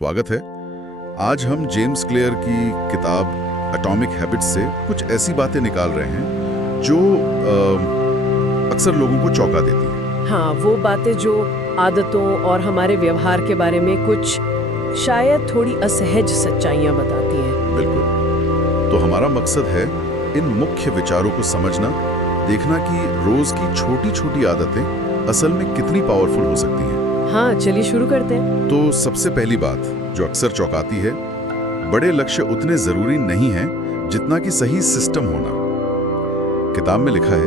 स्वागत है। आज हम जेम्स क्लियर की किताब एटॉमिक हैबिट्स से कुछ ऐसी बातें निकाल रहे हैं जो अक्सर लोगों को चौंका देती हैं। हाँ, वो बातें जो आदतों और हमारे व्यवहार के बारे में कुछ शायद थोड़ी असहज सच्चाइयाँ बताती हैं। बिल्कुल। तो हमारा मकसद है इन मुख्य विचारों को समझना, देखना कि रोज की छोटी छोटी आदतें असल में कितनी पावरफुल हो सकती हैं। हाँ, चलिए शुरू करते हैं। तो सबसे पहली बात जो अक्सर चौंकाती है, बड़े लक्ष्य उतने जरूरी नहीं हैं जितना कि सही सिस्टम होना। किताब में लिखा है,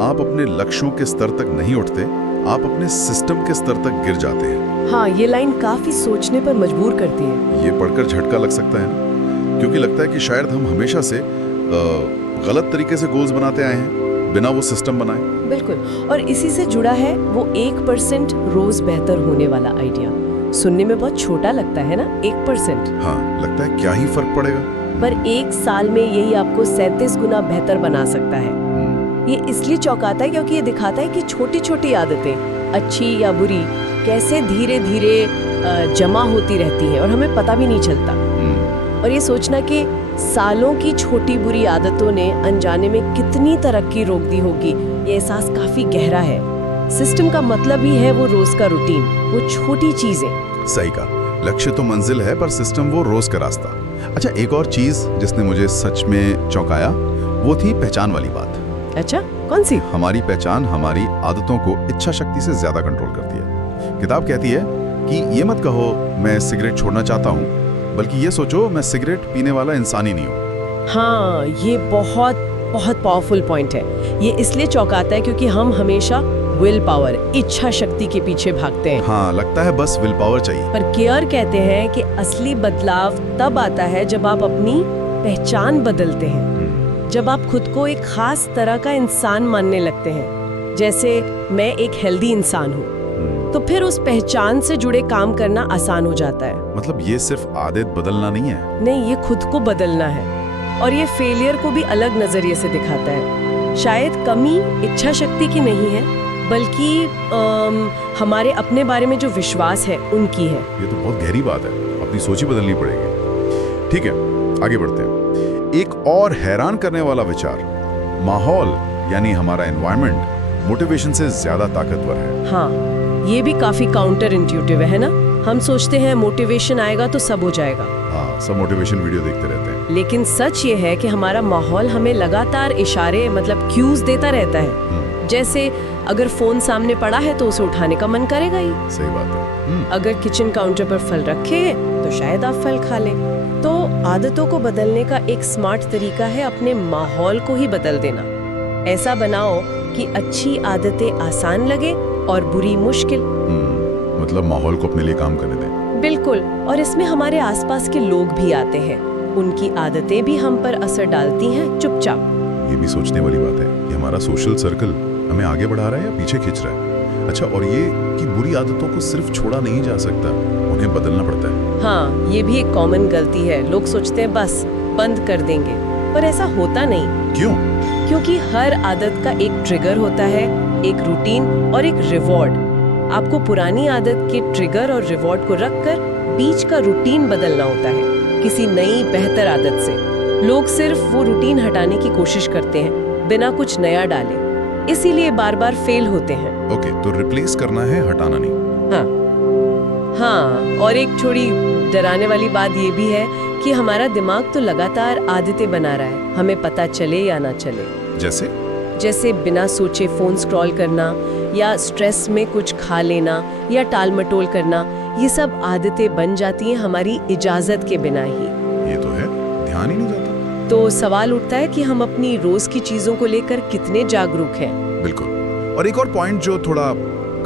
आप अपने लक्ष्यों के स्तर तक नहीं उठते, आप अपने सिस्टम के स्तर तक गिर जाते हैं। हाँ, ये लाइन काफी सोचने पर मजबूर करती है। ये पढ़कर झटका लग सकता है ना, क्योंकि लगता है कि शायद हम हमेशा से गलत तरीके से गोल्स बनाते आए हैं बिना वो सिस्टम बनाए। बिल्कुल, और इसी से जुड़ा है वो 1% रोज बेहतर होने वाला आइडिया। सुनने में बहुत छोटा लगता है ना, 1%। हाँ, लगता है क्या ही फर्क पड़ेगा, पर 1 साल में यही आपको 37 गुना बेहतर बना सकता है। ये इसलिए चौंकाता है क्योंकि ये दिखाता है कि छोटी छोटी आदतें, अच्छी या बुरी, कैसे धीरे धीरे जमा होती रहती हैं और हमें पता भी नहीं चलता। और ये सोचना कि सालों की छोटी बुरी आदतों ने अनजाने में कितनी तरक्की रोक दी होगी, ये एहसास काफी गहरा है। सिस्टम का मतलब ही है वो रोज का रूटीन, वो छोटी चीजें। सही कहा, लक्ष्य तो मंजिल है पर सिस्टम वो रोज का रास्ता। अच्छा, एक और चीज जिसने मुझे सच में चौंकाया वो थी पहचान वाली बात। अच्छा, कौन सी? हमारी पहचान हमारी आदतों को इच्छा शक्ति से ज्यादा कंट्रोल करती है। किताब कहती है कि ये मत कहो मैं सिगरेट छोड़ना चाहता हूँ, बल्कि ये सोचो मैं सिगरेट पीने वाला इंसान ही नहीं हूँ। हाँ, ये बहुत बहुत पावरफुल पॉइंट है। ये इसलिए चौंकाता है क्योंकि हम हमेशा विल पावर, इच्छा शक्ति के पीछे भागते हैं। हाँ, लगता है बस विल पावर चाहिए। पर केयर कहते हैं कि असली बदलाव तब आता है जब आप अपनी पहचान बदलते हैं, जब आप खुद को एक खास तरह का इंसान मानने लगते हैं। जैसे मैं एक हेल्दी इंसान हूँ, तो फिर उस पहचान से जुड़े काम करना आसान हो जाता है। मतलब ये सिर्फ आदत बदलना नहीं है। नहीं, ये खुद को बदलना है। और ये फेलियर को भी अलग नजरिए से दिखाता है। शायद कमी इच्छा शक्ति की नहीं है, बल्कि हमारे अपने बारे में जो विश्वास है उनकी है। ये तो बहुत गहरी बात है, अपनी सोच ही बदलनी पड़ेगी। ठीक है, आगे बढ़ते हैं। एक और हैरान करने वाला विचार, माहौल यानी हमारा एनवायरनमेंट मोटिवेशन से ज्यादा ताकतवर है। हाँ, ये भी काफी काउंटर इंट्यूटिव है ना। हम सोचते हैं मोटिवेशन आएगा तो सब हो जाएगा। हाँ, सब मोटिवेशन वीडियो देखते रहते हैं। लेकिन सच ये है कि हमारा माहौल हमें लगातार इशारे, मतलब क्यूज देता रहता है। जैसे अगर फोन सामने पड़ा है तो उसे उठाने का मन करेगा ही। सही बात है। अगर किचन काउंटर पर फल रखे हैं तो शायद आप फल खा लें। तो आदतों को बदलने का एक स्मार्ट तरीका है अपने माहौल को ही बदल देना। ऐसा बनाओ कि अच्छी आदतें आसान लगे और बुरी मुश्किल। मतलब माहौल को अपने लिए काम करने दें। बिल्कुल, और इसमें हमारे आसपास के लोग भी आते हैं। उनकी आदतें भी हम पर असर डालती हैं चुपचाप। ये भी सोचने वाली बात है कि हमारा सोशल सर्कल हमें आगे बढ़ा रहा है या पीछे खींच रहा है। अच्छा, और ये कि बुरी आदतों को सिर्फ छोड़ा नहीं जा सकता, उन्हें बदलना पड़ता है। हाँ, ये भी एक कॉमन गलती है। लोग सोचते हैं बस बंद कर देंगे, पर ऐसा होता नहीं। क्यों? क्योंकि हर आदत का एक ट्रिगर होता है, एक रूटीन और एक रिवॉर्ड। आपको पुरानी आदत के ट्रिगर और रिवॉर्ड को रखकर बीच का रूटीन बदलना होता है किसी नई बेहतर आदत से। लोग सिर्फ वो रूटीन हटाने की कोशिश करते हैं बिना कुछ नया डाले, इसीलिए बार बार फेल होते हैं। ओके, तो रिप्लेस करना है, हटाना नहीं। हाँ, और एक थोड़ी डराने वाली बात ये भी है कि हमारा दिमाग तो लगातार आदतें बना रहा है, हमें पता चले या ना चले। जैसे बिना सोचे फोन स्क्रॉल करना, या स्ट्रेस में कुछ खा लेना, या टाल मटोल करना, ये सब आदतें बन जाती हैं हमारी इजाजत के बिना ही। ये तो है, ध्यान ही नहीं जाता। तो सवाल उठता है कि हम अपनी रोज की चीजों को लेकर कितने जागरूक हैं। बिल्कुल। और एक और पॉइंट जो थोड़ा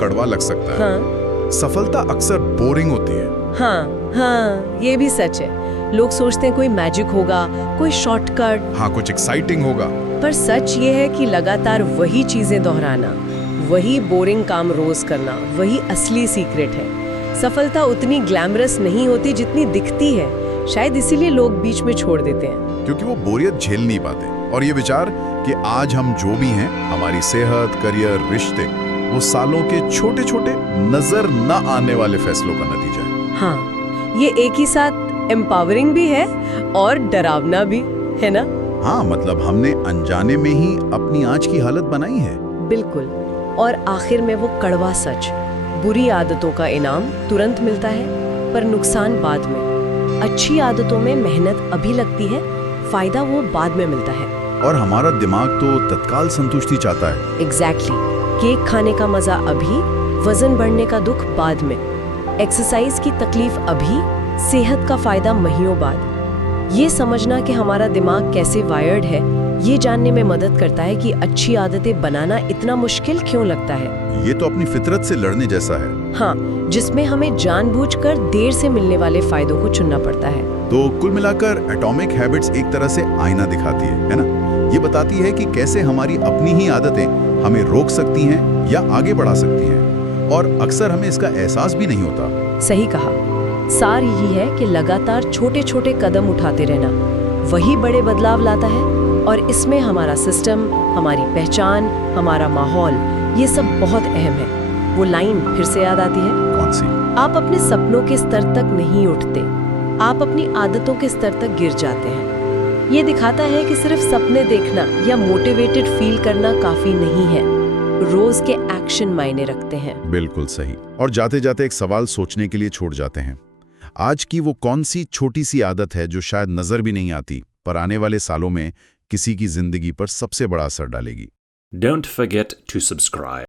कड़वा लग सकता है। हाँ, सफलता अक्सर बोरिंग होती है। हाँ, ये भी सच है। लोग सोचते हैं कोई मैजिक होगा, कोई शॉर्टकट, हाँ, कुछ एक्साइटिंग होगा। पर सच ये है कि लगातार वही चीजें दोहराना, वही बोरिंग काम रोज करना, वही असली सीक्रेट है। सफलता उतनी ग्लैमरस नहीं होती जितनी दिखती है। शायद इसीलिए लोग बीच में छोड़ देते हैं, क्योंकि वो बोरियत झेल नहीं पाते। और ये विचार कि आज हम जो भी हैं, हमारी सेहत, करियर, रिश्ते, वो सालों के छोटे छोटे नजर न आने वाले फैसलों का नतीजा है। हाँ, ये एक ही साथ एम्पावरिंग भी है और डरावना भी, है ना? हाँ, मतलब हमने अनजाने में ही अपनी आज की हालत बनाई है। बिल्कुल। और आखिर में वो कड़वा सच, बुरी आदतों का इनाम तुरंत मिलता है पर नुकसान बाद में। अच्छी आदतों में मेहनत अभी लगती है, फायदा वो बाद में मिलता है। और हमारा दिमाग तो तत्काल संतुष्टि चाहता है। एग्जैक्टली। केक खाने का मजा अभी, वजन बढ़ने का दुख बाद में। एक्सरसाइज की तकलीफ अभी, सेहत का फायदा महीनों बाद। ये समझना कि हमारा दिमाग कैसे वायर्ड है, ये जानने में मदद करता है कि अच्छी आदतें बनाना इतना मुश्किल क्यों लगता है। ये तो अपनी फितरत से लड़ने जैसा है। हाँ, जिसमें हमें जानबूझकर देर से मिलने वाले फायदों को चुनना पड़ता है। तो कुल मिलाकर एटॉमिक हैबिट्स एक तरह से आईना दिखाती है ना? ये बताती है कि कैसे हमारी अपनी ही आदतें हमें रोक सकती हैं या आगे बढ़ा सकती हैं, और अक्सर हमें इसका एहसास भी नहीं होता। सही कहा। सार यही है कि लगातार छोटे छोटे कदम उठाते रहना वही बड़े बदलाव लाता है, और इसमें हमारा सिस्टम, हमारी पहचान, हमारा माहौल, ये सब बहुत अहम है। वो लाइन फिर से याद आती है। कौन सी? आप अपने सपनों के स्तर तक नहीं उठते, आप अपनी आदतों के स्तर तक गिर जाते हैं। ये दिखाता है कि सिर्फ सपने देखना या मोटिवेटेड फील करना काफी नहीं है, रोज के एक्शन मायने रखते हैं। बिल्कुल सही। और जाते जाते एक सवाल सोचने के लिए छोड़ जाते हैं। आज की वो कौन सी छोटी सी आदत है जो शायद नजर भी नहीं आती, पर आने वाले सालों में किसी की जिंदगी पर सबसे बड़ा असर डालेगी? Don't forget to subscribe.